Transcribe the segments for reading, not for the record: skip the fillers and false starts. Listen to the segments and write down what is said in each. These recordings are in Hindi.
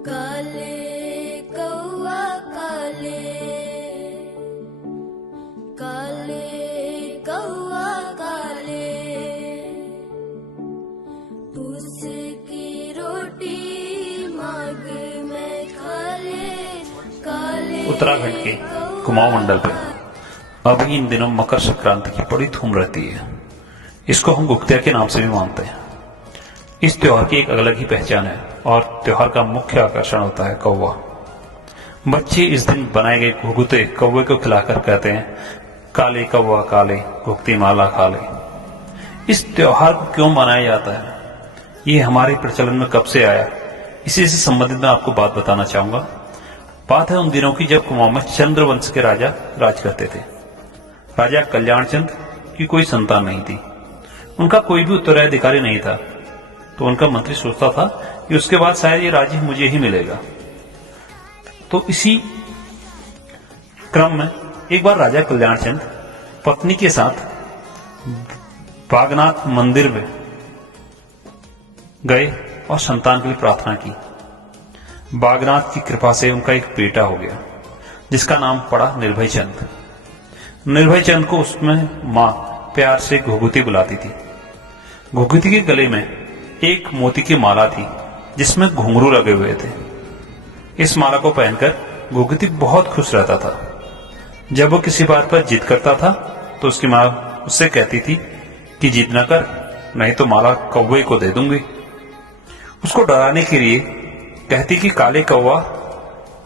काले कौआ काले, काले कौआ काले, उसकी रोटी मांग में खाले, काले। उत्तराखंड के कुमाऊं मंडल पे अभी इन दिनों मकर संक्रांति की बड़ी धूम रहती है। इसको हम गुप्तिया के नाम से भी मानते हैं। इस त्योहार की एक अलग ही पहचान है और त्योहार का मुख्य आकर्षण होता है कौवा। बच्चे इस दिन बनाए गए घुघुते कौवे को खिलाकर कहते हैं, काले कौवा काले घुघती माला खा ले। इस त्योहार को क्यों मनाया जाता है, ये हमारे प्रचलन में कब से आया, इसी से संबंधित मैं आपको बात बताना चाहूंगा। बात है उन दिनों की जब कुमाऊं में चंद्रवंश के राजा राज करते थे। राजा कल्याण चंद की कोई संतान नहीं थी, उनका कोई भी उत्तराधिकारी नहीं था। तो उनका मंत्री सोचता था कि उसके बाद शायद ये राज्य मुझे ही मिलेगा। तो इसी क्रम में एक बार राजा कल्याण चंद पत्नी के साथ बागनाथ मंदिर में गए और संतान के लिए प्रार्थना की। बागनाथ की कृपा से उनका एक बेटा हो गया जिसका नाम पड़ा निर्भय चंद। निर्भय चंद को उसमें मां प्यार से घुघुती बुलाती थी। घुघुती के गले में एक मोती की माला थी जिसमें घुंघरू लगे हुए थे। इस माला को पहनकर घुघुती बहुत खुश रहता था। जब वो किसी बात पर जिद करता था तो उसकी मां उससे कहती थी कि जिद न कर, नहीं तो माला कौवे को दे दूंगी। उसको डराने के लिए कहती कि काले कौवा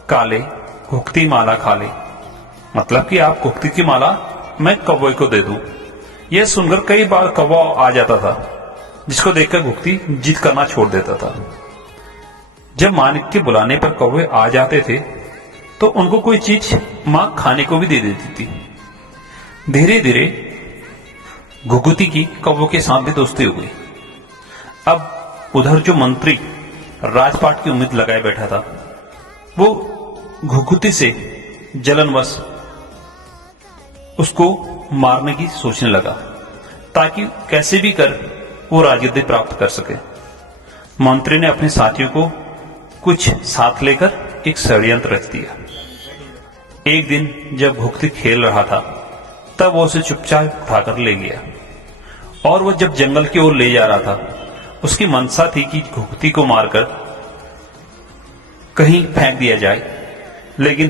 काले घुघती माला खा ले, मतलब कि आप घुघती की माला मैं कौवे को दे दूं। यह सुनकर कई बार कौवा आ जाता था, जिसको देखकर घुघती जिद करना छोड़ देता था। जब मानिक के बुलाने पर कौवे आ जाते थे तो उनको कोई चीज मां खाने को भी दे देती थी। धीरे धीरे घुघुती की कौवों के साथ भी दोस्ती हो गई। अब उधर जो मंत्री राजपाट की उम्मीद लगाए बैठा था, वो घुघुती से जलनवश उसको मारने की सोचने लगा ताकि कैसे भी कर वो राजगद्दी प्राप्त कर सके। मंत्री ने अपने साथियों को कुछ साथ लेकर एक षड्यंत्र रच दिया। एक दिन जब घुघुती खेल रहा था तब वो उसे चुपचाप उठाकर ले गया और वो जब जंगल की ओर ले जा रहा था, उसकी मंशा थी कि घुघुती को मारकर कहीं फेंक दिया जाए, लेकिन